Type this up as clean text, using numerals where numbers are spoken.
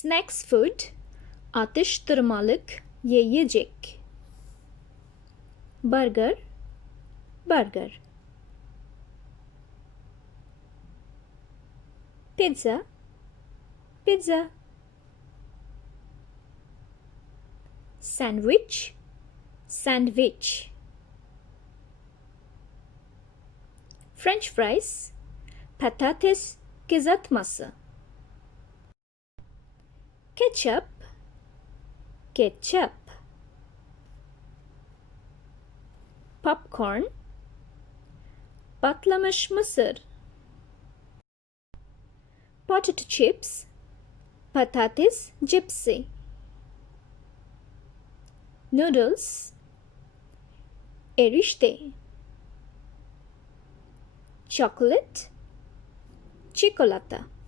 Snacks food, atıştırmalık yiyecek. Burger, burger. Pizza, pizza. Sandwich, sandwich. French fries, patates kızartması. Ketchup, ketchup. Popcorn, patlamış mısır. Potato chips, patates cipsi. Noodles, erişte. Chocolate, çikolata.